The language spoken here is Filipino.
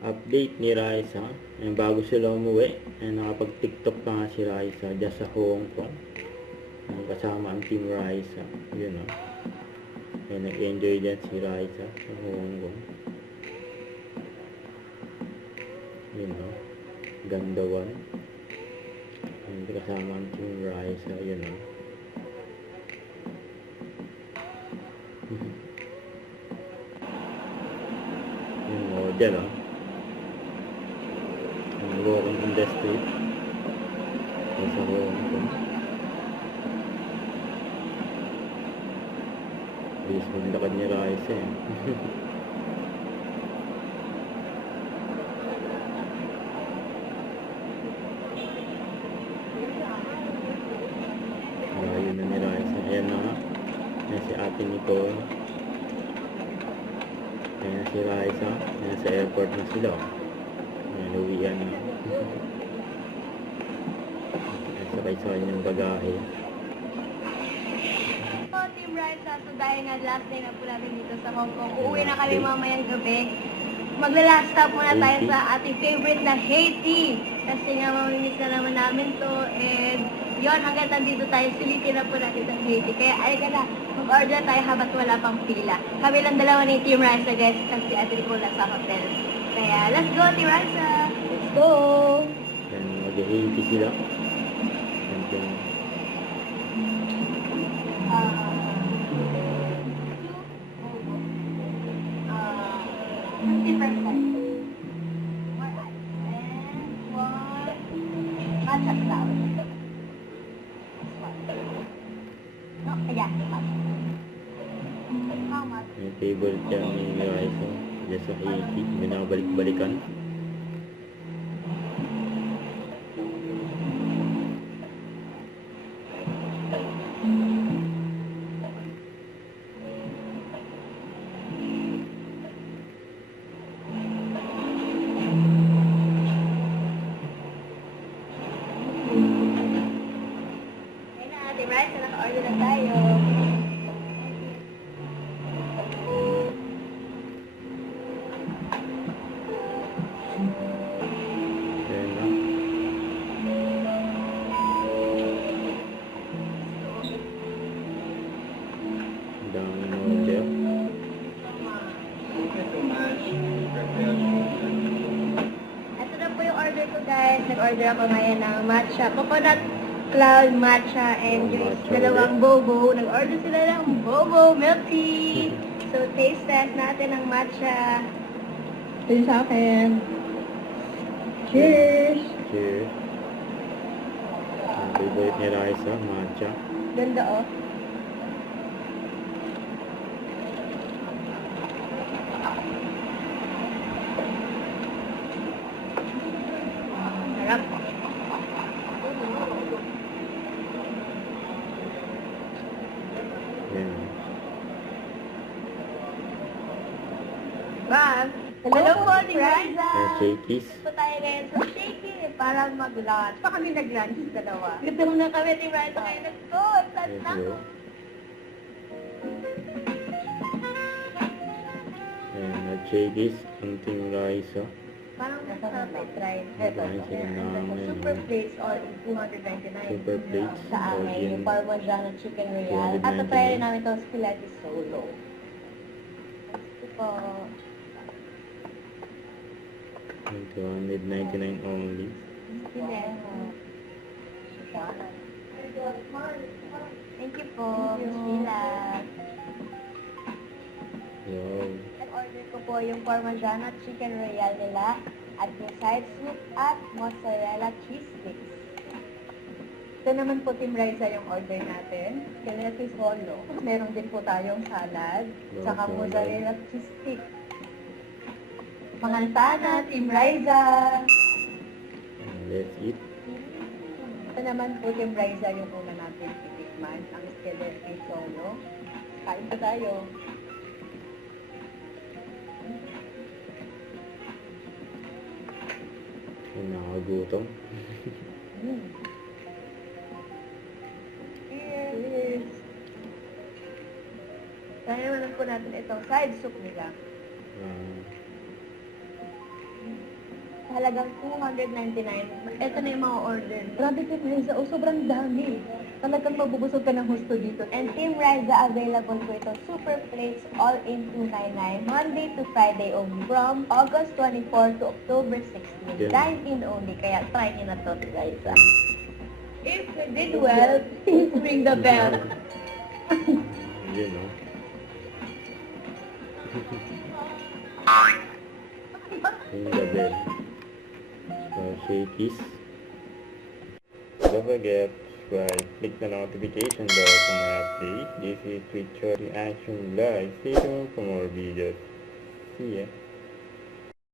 Update ni Raisa. Ayun, bago sila umuwi. Ayun, nakapag-TikTok pa nga si Raisa dyan sa Hong Kong. Ayun, kasama ang Team Raisa. Yun o. Ayun, nag-enjoy dyan si Raisa sa Hong Kong. Yun o. Gandawan. Ayun, kasama ang Team Raisa. Yun o. Yung model o. Ang walking industry sa Hong Kong. Bilis mo yung lakad ni Raisa eh. Ayun na ni Raisa. Ayan na nga. Ayan si Ate Nicole. Ayan na si Raisa. Ayan sa airport na sila. Ayan, uwian na. Sakay-sakay ng bagahe. Team Raisa, so dahil nga last day na po natin dito sa Hong Kong, uuwi na kami mamayang gabi. Magla-last stop muna tayo sa ating favorite na Haiti. Kasi nga mamimiss na naman namin to. And yon, hanggang nandito tayo, sulitin na po natin sa Haiti. Kaya ayun na, mag-order tayo habang wala pang pila. Kami lang dalawa ni Team Raisa, guys, kasi Ate Nicole sa hotel. Kaya let's go, Team Raisa! Let's go! Ayan, mag-Haiti sila. Ayan, yung favorite yan ni Raisa. Dyan sa Haiti. Binabalik-balikan. Ayun na, Team Raisa, naka-order na tayo. Ayan na. Ang daming order. Ito na po yung order ko, guys. Nag-order ako ngayon ng matcha, coconut cloud matcha and juice. Matcha Dalawang bobo. Nag-order sila ng bobo milk tea. So, taste test natin ng matcha. Ito sa akin. Cheers! Cheers. Ang favorite ni Raisa, matcha. Ganda, oh. Sarap. Ayan. Ma'am, hello po, Team Raisa. Ayan, shakies. Po tayo ngayon sa shaking, parang mag-lunch. Pa kami nag-lunch dalawa. Gutom na kami, Team Raisa. Kaya let's go. Start Let's na. go. Ayan, shakies. Ang Team Raisa. Parang masarap ay try. Ito, sila namin. Super plates all in 299. Super plates. Sa amin, Origin. yung Parmesan Chicken Royale. At 299. try rin namin itong Spaghetti Solo. Ito po. Ang 299 only. Thank you po, Sheila. Wow. Nag-order ko po yung Parmesan Chicken Royale nila at yung side soup at mozzarella cheese sticks. Ito naman po, Team Raisa, yung order natin. Spaghetti Solo. Meron din po tayong salad, saka Salad. mozzarella cheese stick. Mangantana, Team Raisa! Let's eat. Ito naman po, Team Raisa, yung una natin titikman, ang Spaghetti Solo. Kain po tayo. Ang nakagutom. Cheers! Kaya naman po natin itong side soup nila. sa halagang 299. Ito na yung mga order. Grabe Team Riza, sobrang dami. Talagang mabubusog ka ng husto dito. And Team Riza, available po ito. Super plates, all in 299. Monday to Friday only. From August 24 to October 16. Yeah. Dine-in only. Kaya try nyo na to, Riza. If you did well, please ring the bell. Yun, no? Ring the bell. So, shakies. Don't forget, subscribe, click the notification bell for my update. This is Twitch Reaction Live. Stay tuned for more videos. See ya.